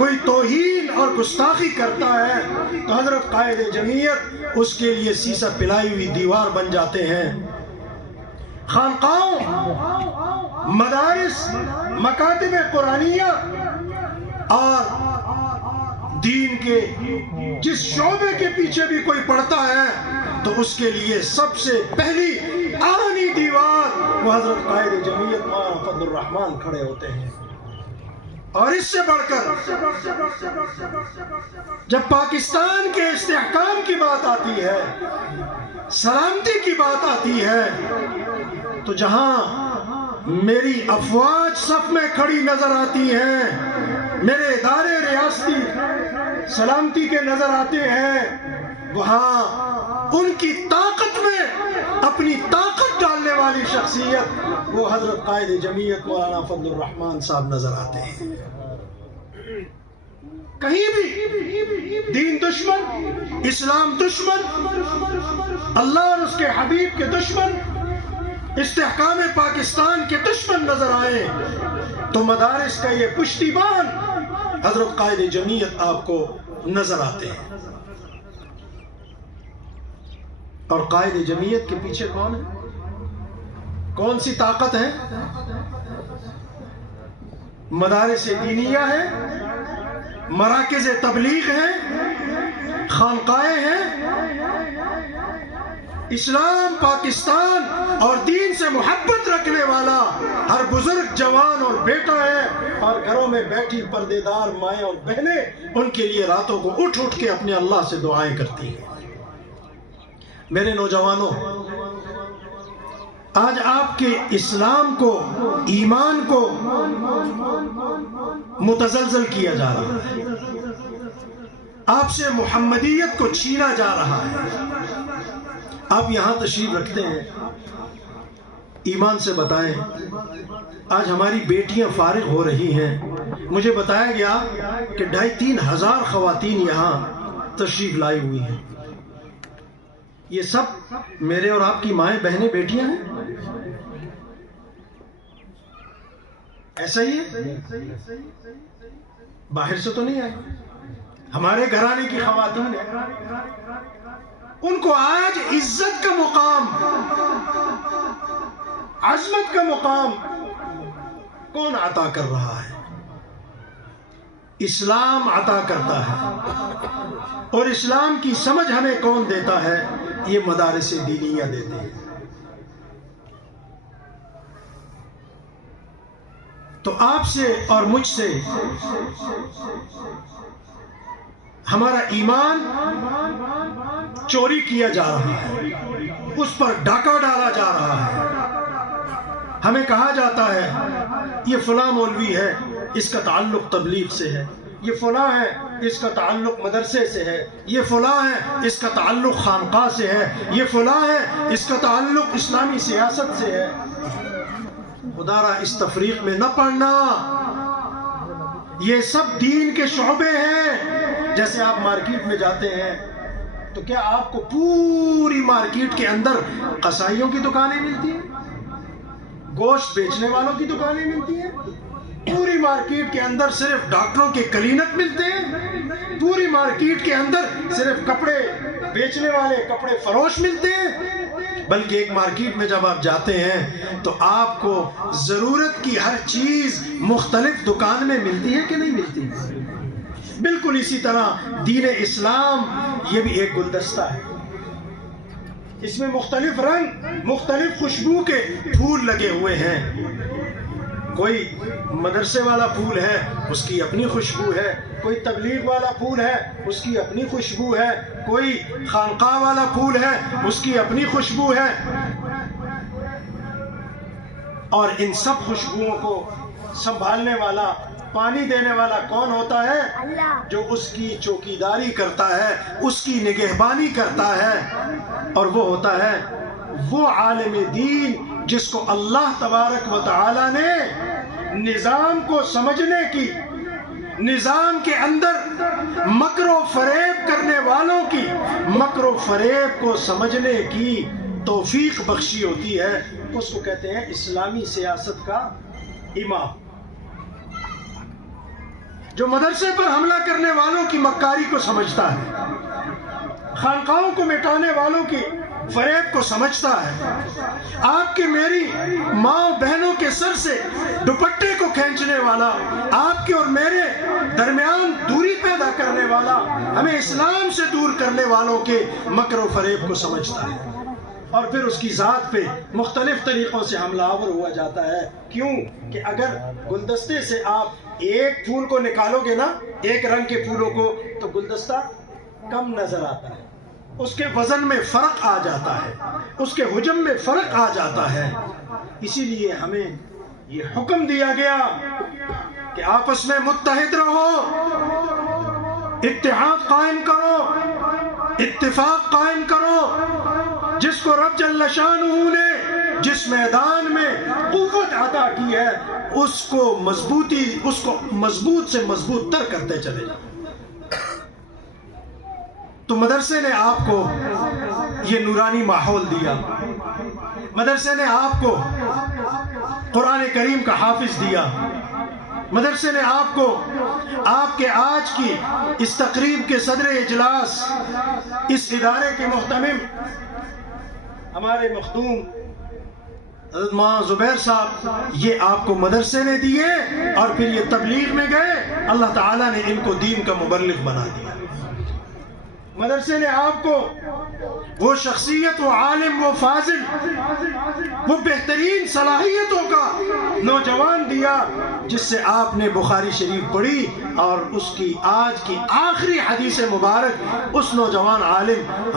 کوئی توہین اور گستاخی کرتا ہے تو حضرت قائد جمعیت اس کے لیے سیسا پلائی ہوئی دیوار بن جاتے ہیں۔ خانقاہوں، مدارس، مکاتب قرآنیہ اور دین کے جس شعبے کے پیچھے بھی کوئی پڑھتا ہے تو اس کے لیے سب سے پہلی آہنی دیوار وہ حضرت قائد جمعیت مولانا فضل الرحمان کھڑے ہوتے ہیں۔ اور اس سے بڑھ کر جب پاکستان کے استحکام کی بات آتی ہے، سلامتی کی بات آتی ہے، تو جہاں میری افواج صف میں کھڑی نظر آتی ہیں، میرے ادارے ریاستی سلامتی کے نظر آتے ہیں، وہاں ان کی طاقت میں اپنی طاقت ڈالنے والی شخصیت وہ حضرت قائد جمعیت مولانا فضل الرحمان صاحب نظر آتے ہیں۔ کہیں بھی دین دشمن، اسلام دشمن، اللہ اور اس کے حبیب کے دشمن، استحکام پاکستان کے دشمن نظر آئے تو مدارس کا یہ پشتیبان حضرت قائد جمعیت آپ کو نظر آتے ہیں۔ اور قائد جمعیت کے پیچھے کون ہے؟ کون سی طاقت ہے؟ مدارس دینیہ ہیں، مراکز تبلیغ ہیں، خانقاہیں ہیں۔ اسلام، پاکستان اور دین سے محبت رکھنے والا ہر بزرگ، جوان اور بیٹا ہے، اور گھروں میں بیٹھی پردے دار مائیں اور بہنیں ان کے لیے راتوں کو اٹھ اٹھ کے اپنے اللہ سے دعائیں کرتی ہیں۔ میرے نوجوانوں، آج آپ کے اسلام کو، ایمان کو متزلزل کیا جا رہا ہے، آپ سے محمدیت کو چھینا جا رہا ہے۔ آپ یہاں تشریف رکھتے ہیں، ایمان سے بتائیں، آج ہماری بیٹیاں فارغ ہو رہی ہیں، مجھے بتایا گیا کہ 2,500-3 ہزار خواتین یہاں تشریف لائی ہوئی ہیں۔ یہ سب میرے اور آپ کی مائیں، بہنیں، بیٹیاں ہیں، ایسا ہی ہے؟ باہر سے تو نہیں آئے، ہمارے گھرانے کی خواتین ہیں۔ ان کو آج عزت کا مقام، عظمت کا مقام کون عطا کر رہا ہے؟ اسلام عطا کرتا ہے، اور اسلام کی سمجھ ہمیں کون دیتا ہے؟ یہ مدارس دینیہ دیتے ہیں۔ تو آپ سے اور مجھ سے ہمارا ایمان چوری کیا جا رہا ہے، اس پر ڈاکہ ڈالا جا رہا ہے۔ ہمیں کہا جاتا ہے یہ فلاں مولوی ہے، اس کا تعلق تبلیغ سے ہے، یہ فلاں ہے، اس کا تعلق مدرسے سے ہے، یہ فلاں ہے، اس کا تعلق خانقاہ سے ہے، یہ فلاں ہے، اس کا تعلق اسلامی سیاست سے ہے۔ خدا را اس تفریق میں نہ پڑنا، یہ سب دین کے شعبے ہیں۔ جیسے آپ مارکیٹ میں جاتے ہیں تو کیا آپ کو پوری مارکیٹ کے اندر قصائیوں کی دکانیں ملتی ہیں، گوشت بیچنے والوں کی دکانیں ملتی ہیں؟ پوری مارکیٹ کے اندر صرف ڈاکٹروں کے کلینک ملتے ہیں؟ پوری مارکیٹ کے اندر صرف کپڑے بیچنے والے کپڑے فروش ملتے ہیں؟ بلکہ ایک مارکیٹ میں جب آپ جاتے ہیں تو آپ کو ضرورت کی ہر چیز مختلف دکان میں ملتی ہے کہ نہیں ملتی؟ بالکل اسی طرح دین اسلام یہ بھی ایک گلدستہ ہے، اس میں مختلف رنگ، مختلف خوشبو کے پھول لگے ہوئے ہیں۔ کوئی مدرسے والا پھول ہے، اس کی اپنی خوشبو ہے، کوئی تبلیغ والا پھول ہے، اس کی اپنی خوشبو ہے، کوئی خانقاہ والا پھول ہے، اس کی اپنی خوشبو ہے۔ اور ان سب خوشبوؤں کو سنبھالنے والا، پانی دینے والا کون ہوتا ہے؟ جو اس کی چوکیداری کرتا ہے، اس کی نگہبانی کرتا ہے، اور وہ ہوتا ہے وہ عالم دین جس کو اللہ تبارک و تعالی نے نظام کو سمجھنے کی، نظام کے اندر مکر و فریب کرنے والوں کی مکر و فریب کو سمجھنے کی توفیق بخشی ہوتی ہے۔ اس کو کہتے ہیں اسلامی سیاست کا امام۔ جو مدرسے پر حملہ کرنے والوں کی مکاری کو سمجھتا ہے، خانقاہوں کو مٹانے والوں کی فریب کو سمجھتا ہے، آپ کی میری ماں بہنوں کے سر سے دوپٹے کو کھینچنے والا، آپ کے اور میرے درمیان دوری پیدا کرنے والا، ہمیں اسلام سے دور کرنے والوں کے مکر و فریب کو سمجھتا ہے، اور پھر اس کی ذات پہ مختلف طریقوں سے حملہ آور ہوا جاتا ہے۔ کیوں کہ اگر گلدستے سے آپ ایک پھول کو نکالو گے نا، ایک رنگ کے پھولوں کو، تو گلدستہ کم نظر آتا ہے، اس کے وزن میں فرق آ جاتا ہے، اس کے حجم میں فرق آ جاتا ہے۔ اسی لیے ہمیں یہ حکم دیا گیا کہ آپس میں متحد رہو، اتحاد قائم کرو، اتفاق قائم کرو۔ جس کو رب جل شانہ نے جس میدان میں قوت عطا کی ہے، اس کو مضبوط سے مضبوط تر کرتے چلے جائیں۔ تو مدرسے نے آپ کو یہ نورانی ماحول دیا، مدرسے نے آپ کو قرآن کریم کا حافظ دیا، مدرسے نے آپ کو آپ کے آج کی اس تقریب کے صدر اجلاس، اس ادارے کے محتمم ہمارے مخدوم حضرت مولانا زبیر صاحب، یہ آپ کو مدرسے نے دیے، اور پھر یہ تبلیغ میں گئے، اللہ تعالیٰ نے ان کو دین کا مبلغ بنا دیا۔ مدرسے نے آپ کو وہ شخصیت، وہ عالم، وہ فاضل، وہ بہترین صلاحیتوں کا نوجوان دیا، جس سے آپ نے بخاری شریف پڑھی، اور اس کی آج کی آخری حدیث مبارک اس نوجوان عالم